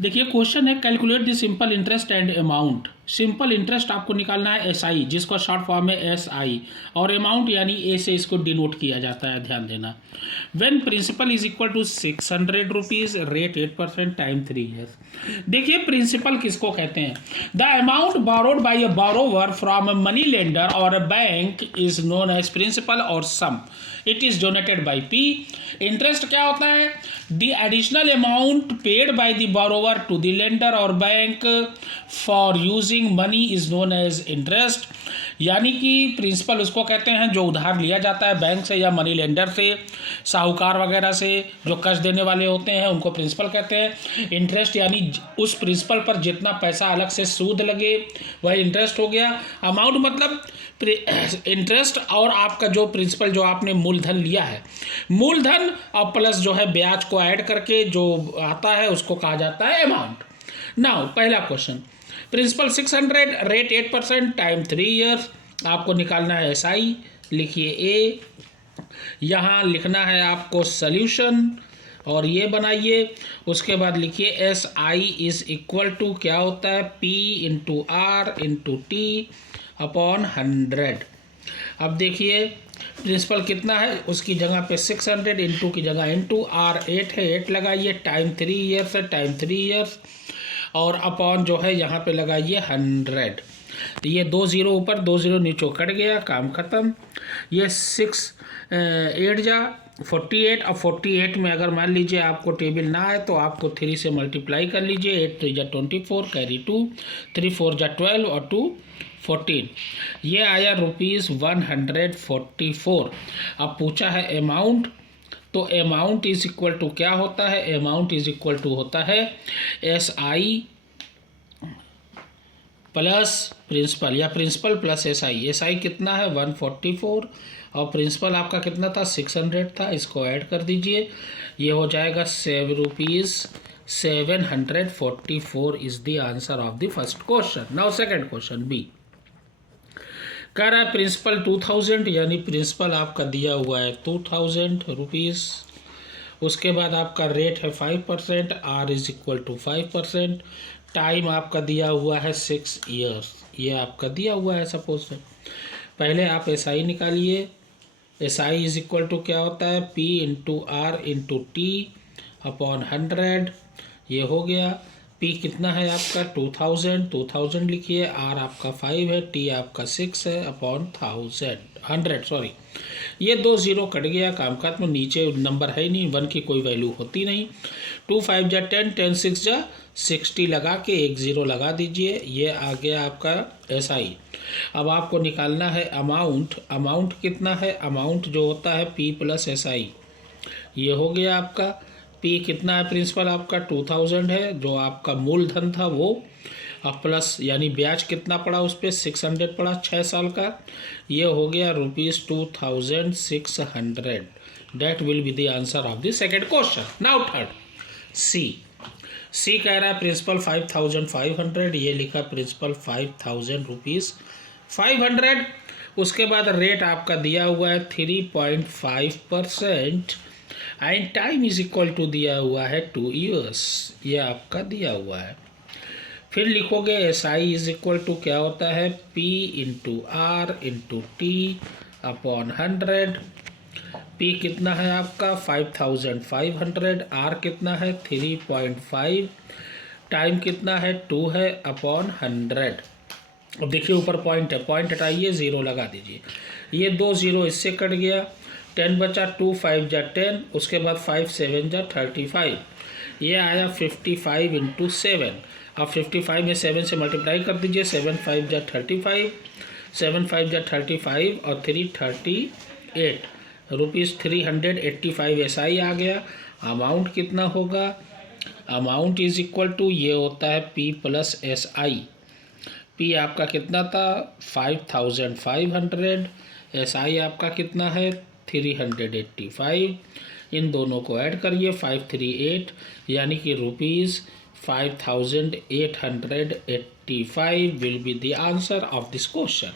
देखिए क्वेश्चन है calculate the simple interest and amount. Simple interest आपको निकालना है SI, जिसका शॉर्ट फॉर्म है SI, और अमाउंट यानी A से इसको डिनोट किया जाता है, ध्यान देना। When principal is equal to 600 rupees, rate 8% time 3 years. देखिए प्रिंसिपल किसको कहते हैं? The amount borrowed by a borrower from a money lender और a bank is known as principal और sum, it is donated by P। Interest क्या होता है? The additional amount paid by the borrower to the lender और bank for using money is known as interest. यानी कि principal उसको कहते हैं जो उधार लिया जाता है बैंक से या मनी लेंडर से, साहूकार वगैरह से, जो कर्ज देने वाले होते हैं उनको प्रिंसिपल कहते हैं। इंटरेस्ट यानी उस प्रिंसिपल पर जितना पैसा अलग से सूद लगे वह इंटरेस्ट हो गया। अमाउंट मतलब इंटरेस्ट और आपका जो प्रिंसिपल जो आपने मूलधन लिया है, मूलधन और प्लस जो है ब्याज को ऐड करके जो आता है उसको कहा जाता है अमाउंट। नाउ पहला question, principal 600, rate 8%, time 3 years. आपको निकालना है SI, लिखिए A, यहाँ लिखना है आपको सॉल्यूशन और ये बनाइए। उसके बाद लिखिए SI इज इक्वल टू क्या होता है? P into R into T upon 100। अब देखिए प्रिंसिपल कितना है, उसकी जगह पे 600, इंटू की जगह इंटू, R 8 है, 8 लगाइए, टाइम 3 ईयर्स है, टाइम 3 ईयर्स, और अपॉन जो है यहाँ पे लगाइए 100। ये 2 0 ऊपर 2 0 नीचे कट गया, काम खत्म। ये 6 8 जा 48। अब 48 में अगर मान लीजिए आपको टेबल ना आए तो आपको 3 से मल्टीप्लाई कर लीजिए। 8 3 जा 24, कैरी 2, 3 4 जा 12 और 2 14। ये आया ₹144। अब पूछा है अमाउंट, तो अमाउंट इज इक्वल टू क्या होता है? अमाउंट इज इक्वल टू होता है SI प्लस प्रिंसिपल या प्रिंसिपल प्लस SI। SI कितना है? 144 और प्रिंसिपल आपका कितना था? 600 था। इसको ऐड कर दीजिए, ये हो जाएगा ₹744 is the answer of the first question. Now second question B कह रहा है प्रिंसिपल 2000, यानी प्रिंसिपल आपका दिया हुआ है 2000 रुपीज़। उसके बाद आपका रेट है 5%, R is equal to 5%, time आपका दिया हुआ है 6 ईयर्स। ये आपका दिया हुआ है सपोज से। पहले आप SI निकालिए। SI इज इक्वल टू क्या होता है? P into R into T upon 100। ये हो गया। P कितना है आपका? 2000 लिखिए, R आपका 5 है, T आपका 6 है, अपॉन 100 सॉरी। ये 2 0 कट गया, काम खत्म। नीचे नंबर है ही नहीं, 1 की कोई वैल्यू होती नहीं। 2 5 जा 10, 10 6 जा 60 लगा के 1 0 लगा दीजिए। ये आ गया आपका SI। अब आपको निकालना है अमाउंट। अमाउंट कितना है? अमाउंट जो होता है P प्लस SI। ये हो गया आपका। P कितना है? प्रिंसिपल आपका 2000 है, जो आपका मूलधन था वो, अब प्लस यानी ब्याज कितना पड़ा उस पर? 600 पड़ा 6 साल का। ये हो गया ₹2600। That will be the answer of the second question. Now third C कह रहा है प्रिंसिपल 5500, ये लिखा प्रिंसिपल 5000 रुपीज़ 500। उसके बाद रेट आपका दिया हुआ है 3.5% and time is equal to दिया हुआ है 2 ईयर्स। ये आपका दिया हुआ है। फिर लिखोगे SI इज इक्वल टू क्या होता है? P into R into T upon 100। P कितना है आपका? 5500। R कितना है? 3.5। टाइम कितना है? 2 है, अपॉन 100। अब देखिए ऊपर पॉइंट है, पॉइंट हटाइए, 0 लगा दीजिए। ये 2 0 इससे कट गया, 10 बचा, 2 5 जा 10, उसके बाद 5 7 जा 35। ये आया 55 इंटू 7। अब 55 में 7 से मल्टीप्लाई कर दीजिए, 7 5 जा 35, 7 5 जा 35 और 3 38 रुपीज़ 385 SI आ गया। अमाउंट कितना होगा? अमाउंट इज इक्वल टू ये होता है P प्लस SI। P आपका कितना था? 5500। SI आपका कितना है? 385। इन दोनों को ऐड करिए, 538, यानी कि ₹5885 will be the answer of this question.